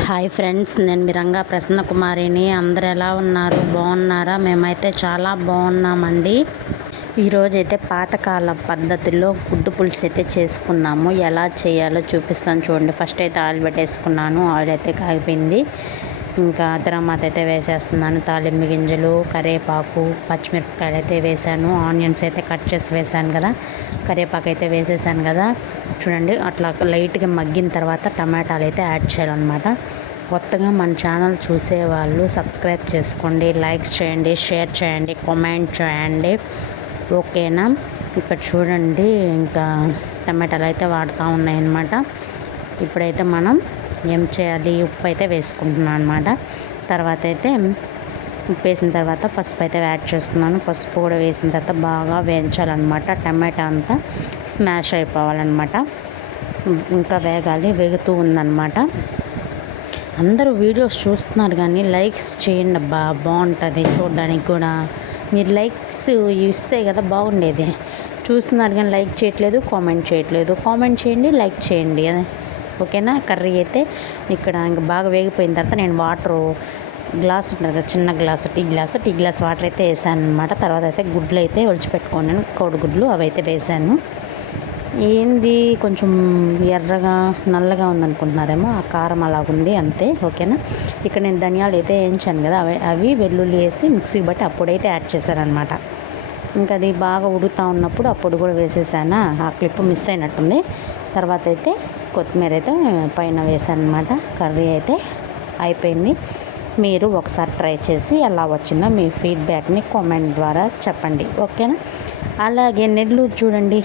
Hi friends, నేను మీ రంగా ప్రసన్న కుమారిని. అందరు ఎలా ఉన్నారు? బాగున్నారా? మేమైతే చాలా బాగున్నామండి. ఈరోజైతే పాతకాల పద్ధతిలో గుడ్డు పులుసు అయితే చేసుకుందాము. ఎలా చేయాలో చూపిస్తాను చూడండి. ఫస్ట్ అయితే ఆయిల్ పెట్టేసుకున్నాను. ఆయిల్ అయితే కాగిపోయింది. ఇంకా తర్వాత అయితే వేసేస్తున్నాను తాలింపు గింజలు, కరివేపాకు, పచ్చిమిరపకాయలు అయితే వేసాను. ఆనియన్స్ అయితే కట్ చేసి వేసాను కదా, కరివేపాకు అయితే వేసేసాను కదా. చూడండి, అట్లా లైట్గా మగ్గిన తర్వాత టమాటాలు అయితే యాడ్ చేయాలన్నమాట. కొత్తగా మన ఛానల్ చూసేవాళ్ళు సబ్స్క్రైబ్ చేసుకోండి, లైక్స్ చేయండి, షేర్ చేయండి, కామెంట్ చేయండి, ఓకేనా. ఇక్కడ చూడండి, ఇంకా టమాటాలు అయితే వాడుతూ ఉన్నాయన్నమాట. ఇప్పుడైతే మనం ఏం చేయాలి, ఉప్పు అయితే వేసుకుంటున్నాను అనమాట. తర్వాత అయితే ఉప్పు వేసిన తర్వాత పసుపు అయితే యాడ్ చేస్తున్నాను. పసుపు కూడా వేసిన తర్వాత బాగా వేయించాలన్నమాట. టమాటా అంతా స్మాష్ అయిపోవాలన్నమాట. ఇంకా వేగాలి, వేగుతూ ఉందన్నమాట. అందరూ వీడియోస్ చూస్తున్నారు కానీ లైక్స్ చేయండి అబ్బా, బాగుంటుంది చూడడానికి కూడా. మీరు లైక్స్ ఇస్తే కదా బాగుండేది. చూస్తున్నారు కానీ లైక్ చేయట్లేదు, కామెంట్ చేయట్లేదు. కామెంట్ చేయండి, లైక్ చేయండి, ఓకేనా. కర్రీ అయితే ఇక్కడ ఇంకా బాగా వేగిపోయిన తర్వాత నేను వాటర్ గ్లాస్ ఉంటుంది కదా, చిన్న గ్లాసు, టీ గ్లాస్ వాటర్ అయితే వేసాను అనమాట. తర్వాత అయితే గుడ్లు అయితే ఒలిచిపెట్టుకున్నాను, కోడిగుడ్లు, అవి అయితే వేసాను. ఏంది కొంచెం ఎర్రగా నల్లగా ఉందనుకుంటున్నారేమో, ఆ కారం అలాగుంది అంతే, ఓకేనా. ఇక్కడ నేను ధనియాలు అయితే వేయించాను కదా, అవి వెల్లుల్లి వేసి మిక్సీకి బట్టి అప్పుడైతే యాడ్ చేశారనమాట. ఇంకా అది బాగా ఉడుకుతూ ఉన్నప్పుడు అప్పుడు కూడా వేసేసాను. ఆ క్లిప్ మిస్ అయినట్టుంది. తర్వాత అయితే కొత్తిమీర అయితే పైన వేసాను అనమాట. కర్రీ అయితే అయిపోయింది. మీరు ఒకసారి ట్రై చేసి ఎలా వచ్చిందో మీ ఫీడ్బ్యాక్ని కామెంట్ ద్వారా చెప్పండి, ఓకేనా. అలాగే నెల్లూరు చూడండి.